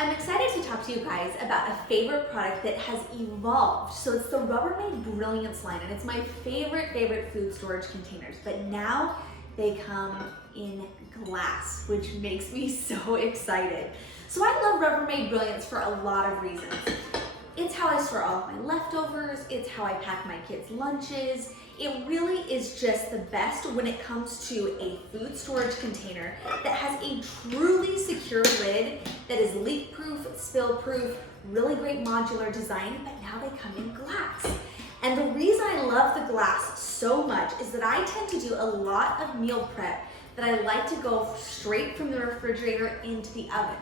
I'm excited to talk to you guys about a favorite product that has evolved. So it's the Rubbermaid Brilliance line, and it's my favorite food storage containers. But now they come in glass, which makes me so excited. So I love Rubbermaid Brilliance for a lot of reasons. It's how I store all of my leftovers, it's how I pack my kids' lunches. It really is just the best when it comes to a food storage container that has a truly secure lid that is leak-proof, spill-proof, really great modular design, but now they come in glass. And the reason I love the glass so much is that I tend to do a lot of meal prep that I like to go straight from the refrigerator into the oven.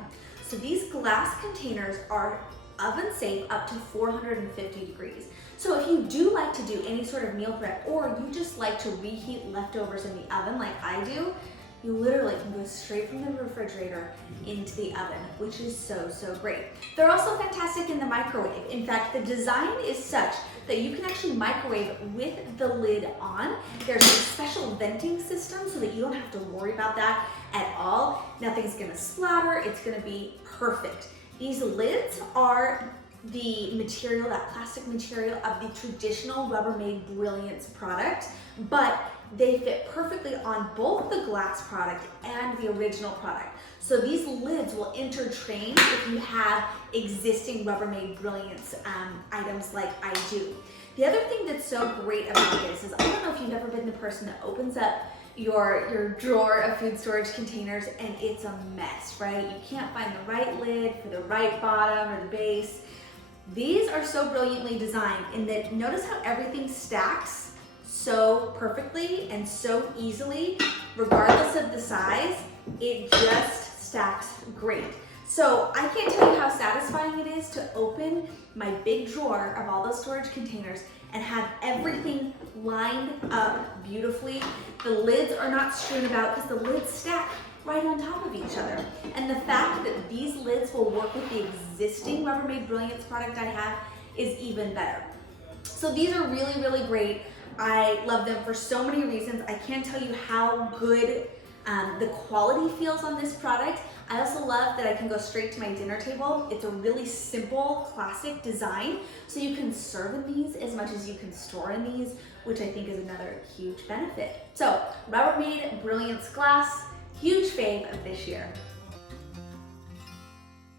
So these glass containers are oven safe up to 450 degrees. So if you do like to do any sort of meal prep, or you just like to reheat leftovers in the oven like I do, you literally can go straight from the refrigerator into the oven, which is so great. They're also fantastic in the microwave. In fact, the design is such that you can actually microwave with the lid on. There's a special venting system so that you don't have to worry about that at all. Nothing's gonna splatter, it's gonna be perfect. These lids are the material, that plastic material of the traditional Rubbermaid Brilliance product, but they fit perfectly on both the glass product and the original product. So these lids will interchange if you have existing Rubbermaid Brilliance items like I do. The other thing that's so great about this is, I don't know if you've ever been the person that opens up your drawer of food storage containers and it's a mess, right? You can't find the right lid for the right bottom or the base. These are so brilliantly designed in that, notice how everything stacks so perfectly and so easily, regardless of the size, it just stacks great. So I can't tell you how satisfying it is to open my big drawer of all those storage containers and have everything lined up beautifully. The lids are not strewn about because the lids stack right on top of each other. And the fact that these lids will work with the existing Rubbermaid Brilliance product I have is even better. So these are really great. I love them for so many reasons. I can't tell you how good the quality feels on this product. I also love that I can go straight to my dinner table. It's a really simple, classic design, so you can serve in these as much as you can store in these, which I think is another huge benefit. So, Rubbermaid Brilliance Glass, huge fave of this year.